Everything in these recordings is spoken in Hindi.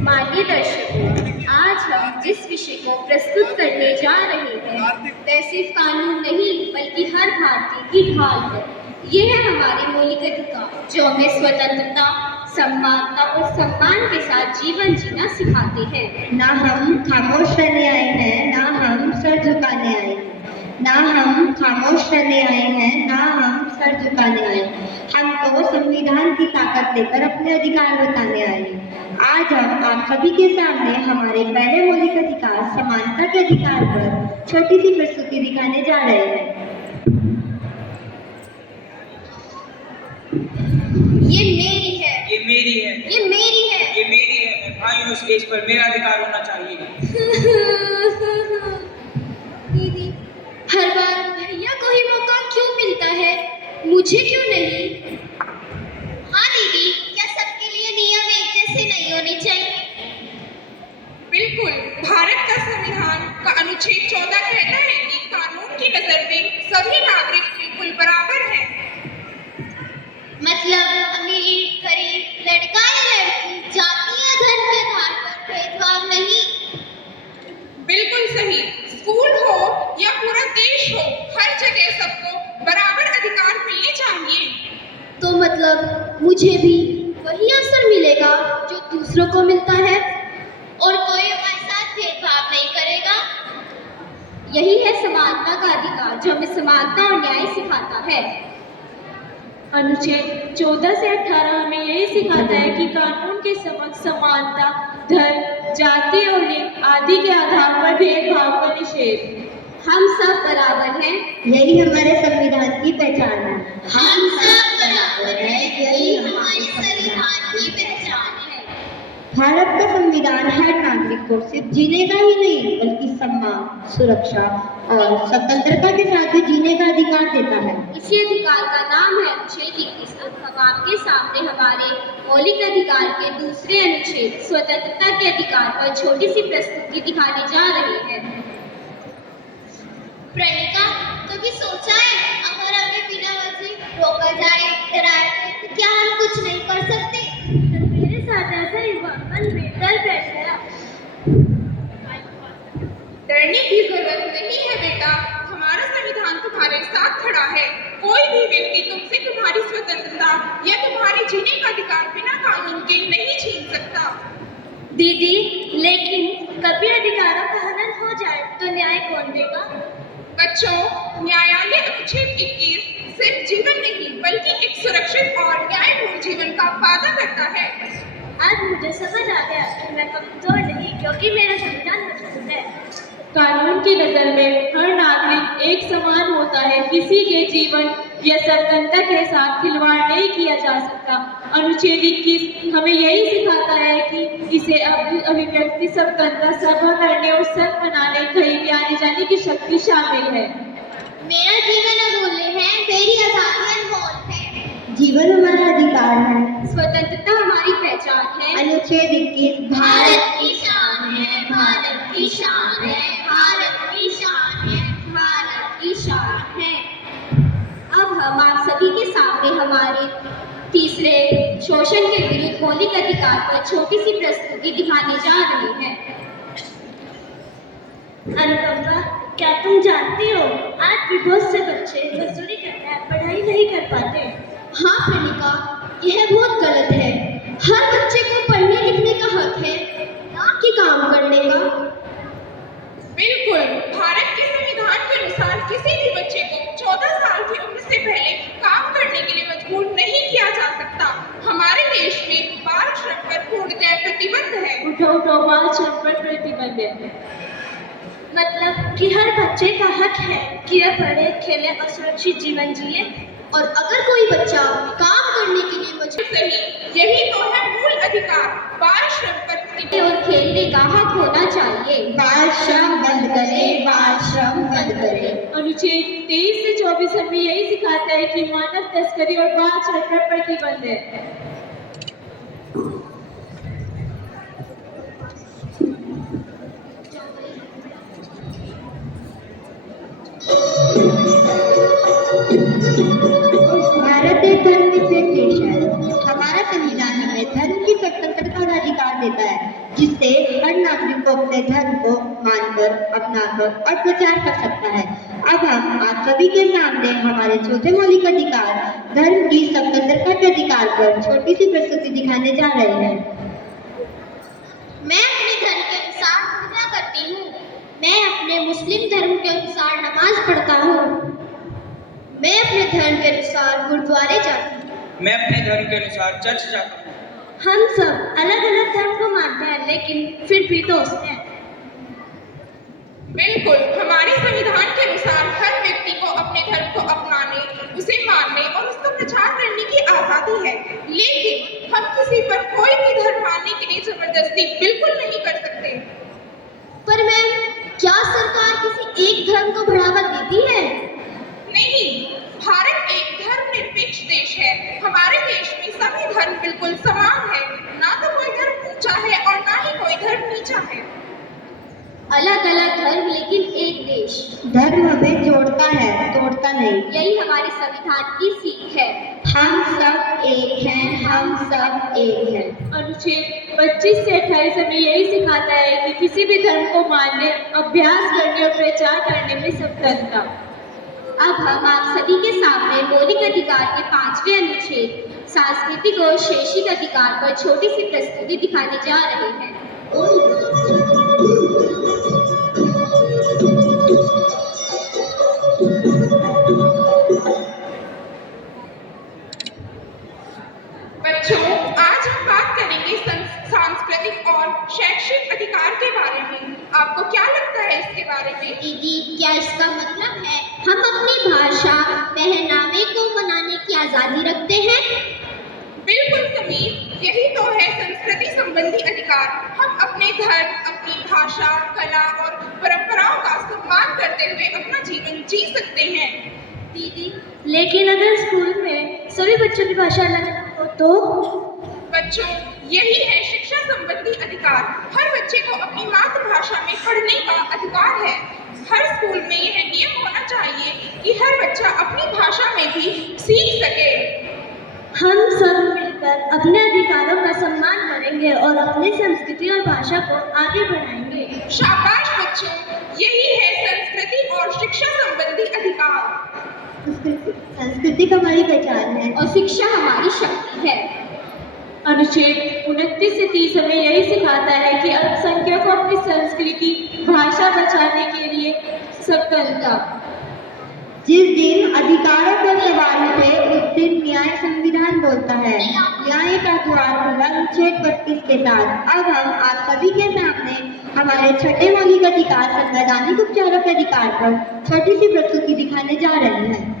माननीय दर्शकों, आज हम जिस विषय को प्रस्तुत करने जा रहे हैं वह सिर्फ कानून नहीं बल्कि हर भारतीय की ढाल है। ये है हमारे मौलिक अधिकार जो हमें स्वतंत्रता, समानता और सम्मान के साथ जीवन जीना सिखाते हैं। ना हम खामोश रहने आए हैं, ना हम सर झुकाने आए हैं। ना हम खामोश रहने आए हैं, ना हम सर झुकाने आए हैं। हम तो संविधान की ताकत लेकर अपने अधिकार बताने आए हैं। आज हम आप सभी के सामने हमारे पहले मौलिक अधिकार समानता के अधिकार पर छोटी सी प्रस्तुति दिखाने जा रहे हैं। ये मेरी है, ये मेरी है, ये मेरी है, ये मेरी है। मैं भाइयों स्टेज पर मेरा अधिकार होना चाहिए। दीदी, हर बार भैया को ही मौका क्यों मिलता है, मुझे क्यों नहीं? हाँ दीदी, क्या सबके लिए नियम एक जैसे नहीं होने चाहिए? बिल्कुल। भारत का संविधान का अनुच्छेद 14 कहता है कि कानून की नजर में सभी नागरिक बिल्कुल बराबर हैं। मतलब अमीर, गरीब, लड़का या लड़की, जाति या धर्म के आधार पर भेदभाव नहीं। बिल्कुल सही। स्कूल हो या पूरा देश हो, हर जगह सबको बराबर अधिकार मिलने चाहिए। तो मतलब मुझे भी वही अवसर मिलेगा जो दूसरों को मिलता है और कोई हमारे साथ भेदभाव नहीं करेगा। यही है समानता का अधिकार जो हमें समानता और न्याय सिखाता है। अनुच्छेद 14 से 18 हमें यही सिखाता है कि कानून के समक्ष समानता, धर्म, जाति और लिंग आदि के आधार पर भेदभाव का निषेध। हम सब बराबर हैं, यही हमारे संविधान की पहचान है। हम सब बराबर हैं, यही हमारे संविधान की पहचान है। भारत का संविधान हर नागरिक को सिर्फ जीने का ही नहीं बल्कि सम्मान, सुरक्षा और स्वतंत्रता के साथ भी जीने का अधिकार देता है। इसी अधिकार का नाम है अनुच्छेद 21। अब हम आपके सामने हमारे मौलिक अधिकार के दूसरे अनुच्छेद स्वतंत्रता के अधिकार पर छोटी सी प्रस्तुति दिखाने जा रहे हैं। प्रणिका, कभी सोचा है अगर हमें बिना वजह रोका जाए, डराया जाए, तो क्या हम कुछ नहीं कर सकते? मेरे साथ ऐसा ही मन में डर बैठ गया। डरने की जरूरत नहीं है बेटा, हमारा संविधान तुम्हारे साथ खड़ा है। कोई भी व्यक्ति तुमसे तुम्हारी स्वतंत्रता या तुम्हारे जीने का अधिकार बिना कानून के नहीं छीन सकता। दीदी, लेकिन कभी अधिकारों का हनन हो जाए तो न्याय कौन देगा? बच्चों, न्यायालय अनुच्छेद 21 सिर्फ जीवन नहीं बल्कि एक सुरक्षित और न्यायपूर्ण जीवन का वादा करता है। आज मुझे समझ आ गया कि मैं कमजोर नहीं क्योंकि मेरा संविधान मजबूत है। कानून की नजर में हर नागरिक एक समान होता है, किसी के जीवन या स्वतंत्रता के साथ खिलवाड़ नहीं किया जा सकता। अनुच्छेद 21 हमें यही सिखाता है कि इसे अभिव्यक्ति, स्वतंत्रता, सभा करने और संघ बनाने, कहीं भी आने जाने की शक्ति शामिल है। मेरा जीवन अमूल्य है, मेरी आजादी अनमोल है। जीवन हमारा अधिकार है, स्वतंत्रता हमारी पहचान है। अनुच्छेद 21 भारत की शान है, भारत की शान है, भारत की शान है, भारत की शान है। अब हम आप सभी के सामने हमारे तीसरे शोषण के विरुद्ध मौलिक अधिकार पर छोटी सी प्रस्तुति दिखाने जा रहे हैं। अनुकंपा, क्या तुम जानती हो आज भी बहुत से बच्चे मजदूरी करते हैं, पढ़ाई नहीं कर पाते? हाँ प्रणिका, यह बहुत गलत है। हर बच्चे को पढ़ने लिखने का हक है, ना कि काम करने का। बिल्कुल, भारत के संविधान के अनुसार किसी भी बच्चे को 14 साल की उम्र से पहले काम करने के लिए मजबूर नहीं किया जा सकता। हमारे देश में बाल श्रम पर पूर्णतः प्रतिबंध है। उठो, बाल श्रम पर प्रतिबंध है। मतलब कि हर बच्चे का हक है कि वह पढ़े, खेले और सुरक्षित जीवन जिए। और अगर कोई बच्चा काम करने के लिए मजबूर सही, यही तो है मूल अधिकार। बाल श्रम पर प्रतिबंध और खेलने का हक होना चाहिए। बाल श्रम बंद करें, बाल श्रम बंद करें। अनुच्छेद 23 से 24 हमें यही सिखाता है कि मानव तस्करी और बाल श्रम पर प्रतिबंध है। भारत एक धर्मनिरपेक्ष देश है। हमारा संविधान हमें धर्म की स्वतंत्रता का अधिकार देता है। जिससे हर नागरिक को अपने धर्म को मानकर, अपनाकर और प्रचार कर सकता है। अब हम आप सभी के सामने हमारे चौथे मौलिक अधिकार धर्म की स्वतंत्रता के अधिकार पर छोटी सी प्रस्तुति दिखाने जा रहे हैं। मैं अपने धर्म के अनुसार पूजा करती हूँ। मैं अपने मुस्लिम धर्म के अनुसार नमाज पढ़ता हूँ। मैं अपने धर्म के अनुसार गुरुद्वारे जाती हूँ। मैं अपने धर्म के अनुसार चर्च जाता हूँ। हम सब अलग अलग धर्म को मानते हैं, लेकिन फिर भी दोस्त हैं। बिल्कुल, हमारे संविधान के अनुसार हर व्यक्ति को अपने धर्म को अपनाने, उसे मानने और उसका प्रचार करने की आजादी है, लेकिन हम किसी पर कोई भी धर्म मानने के लिए जबरदस्ती बिल्कुल नहीं कर सकते। पर मैम, क्या सरकार किसी एक धर्म को बढ़ावा देती है? नहीं, भारत एक धर्मनिरपेक्ष देश है। हमारे देश में सभी धर्म बिल्कुल समान है। ना तो कोई धर्म ऊंचा है और ना ही कोई धर्म नीचा है। अलग अलग धर्म लेकिन एक देश। धर्म हमें जोड़ता है, तोड़ता नहीं। यही हमारे संविधान की सीख है। हम सब एक हैं, हम सब एक हैं। अनुच्छेद 25 से 28 हमें यही सिखाता है कि किसी भी धर्म को मानने, अभ्यास करने और प्रचार करने में स्वतंत्रता। अब हम आप सभी के सामने मौलिक अधिकार के 5वें अनुच्छेद सांस्कृतिक और शैक्षिक अधिकार पर छोटी सी प्रस्तुति दिखाने जा रहे हैं। बच्चों, आज हम बात करेंगे सांस्कृतिक और शैक्षिक अधिकार के बारे में। आपको क्या लगता है इसके बारे में? दीदी, क्या इसका मतलब है हम अपनी भाषा, पहनावे को मनाने की आजादी रखते हैं? बिल्कुल समीर, यही तो है संस्कृति संबंधी अधिकार। हम अपने धर्म, अपनी भाषा, कला और परंपराओं का सम्मान करते हुए अपना जीवन जी सकते हैं। दीदी, लेकिन अगर स्कूल में सभी बच्चों की भाषा अलग हो तो? बच्चों, यही है शिक्षा संबंधी अधिकार। हर बच्चे को अपनी मातृभाषा में पढ़ने का अधिकार है। हर स्कूल में यह नियम होना चाहिए कि हर बच्चा अपनी भाषा में भी सीख सके। हम सब मिलकर अपने अधिकारों का सम्मान करेंगे और अपनी संस्कृति और भाषा को आगे बढ़ाएंगे। शाबाश बच्चों, यही है संस्कृति और शिक्षा संबंधी अधिकार। संस्कृति हमारी पहचान है और शिक्षा हमारी शक्ति है। अनुच्छेद 29 से 30 हमें यही सिखाता है कि अल्पसंख्यक को अपनी संस्कृति, भाषा बचाने के लिए स्वतंत्रता। जिस दिन अधिकारों पर सवाल उठे उस दिन न्याय संविधान बोलता है। न्याय का द्वार खुला अनुच्छेद 32 के साथ। अब हम आप सभी के सामने हमारे छठे मौलिक अधिकार संवैधानिक उपचारों के अधिकार पर छोटी सी प्रस्तुति दिखाने जा रहे हैं।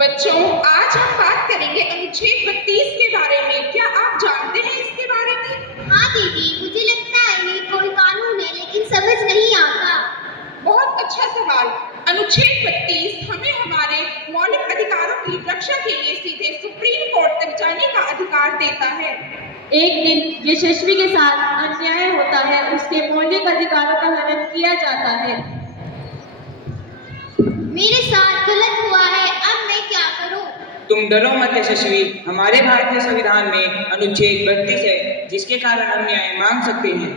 बच्चों, आज हम बात करेंगे अनुच्छेद 32 के बारे में। क्या आप जानते हैं इसके बारे में? हाँ दीदी, मुझे लगता है ये कोई कानून है, लेकिन समझ नहीं आता। बहुत अच्छा सवाल। अनुच्छेद 32 हमें हमारे मौलिक अधिकारों की रक्षा के लिए सीधे सुप्रीम कोर्ट तक जाने का अधिकार देता है। एक दिन यशस्वी के साथ अन्याय होता है, उसके मौलिक अधिकारों का हनन किया जाता है। मेरे साथ गलत हुआ है, अब मैं क्या करूं? तुम डरो मत यशस्वी, हमारे भारतीय संविधान में अनुच्छेद 32 है, जिसके कारण हम न्याय मांग सकते हैं।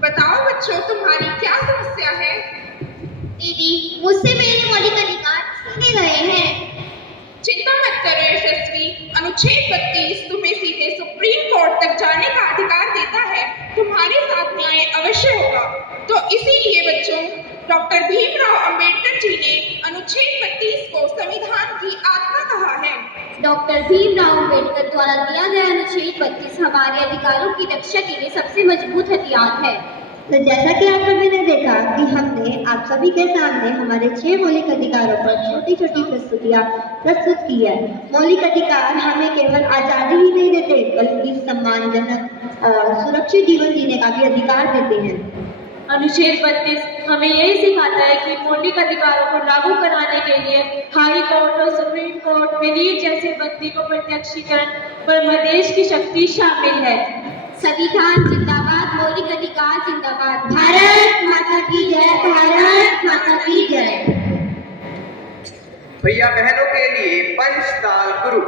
बताओ बच्चों, तुम्हारी क्या समस्या है? दीदी, मुझसे मेरे मौलिक अधिकार छीने गए हैं। चिंता मत करो यशस्वी, अनुच्छेद 32 तुम्हें सीधे सुप्रीम कोर्ट तक जाने का अधिकार देता है। तुम्हारे साथ न्याय अवश्य होगा। तो इसीलिए बच्चों, डॉक्टर भीमराव अंबेडकर जी ने अनुच्छेद 32 को संविधान की आत्मा कहा है। डॉक्टर भीमराव अंबेडकर द्वारा दिया गया अनुच्छेद 32 हमारे अधिकारों की रक्षा के लिए सबसे मजबूत हथियार है। तो जैसा कि आप सभी ने देखा कि हमने आप सभी के सामने हमारे 6 मौलिक अधिकारों पर छोटी छोटी प्रस्तुतियां प्रस्तुत की है। मौलिक अधिकार हमें केवल आजादी ही नहीं देते, बल्कि सम्मानजनक और सुरक्षित जीवन जीने का भी अधिकार देते हैं। अनुच्छेद 32 हमें यही सिखाता है कि मौलिक अधिकारों को लागू कराने के लिए हाई कोर्ट और सुप्रीम कोर्ट में रीट जैसे बंदी को प्रत्यक्षीकरण पर मदेश की शक्ति शामिल है। संविधान जिंदाबाद, मौलिक अधिकार जिंदाबाद। भारत माता की जय, भारत माता की जय। भैया बहनों के लिए पंचताल गुरु।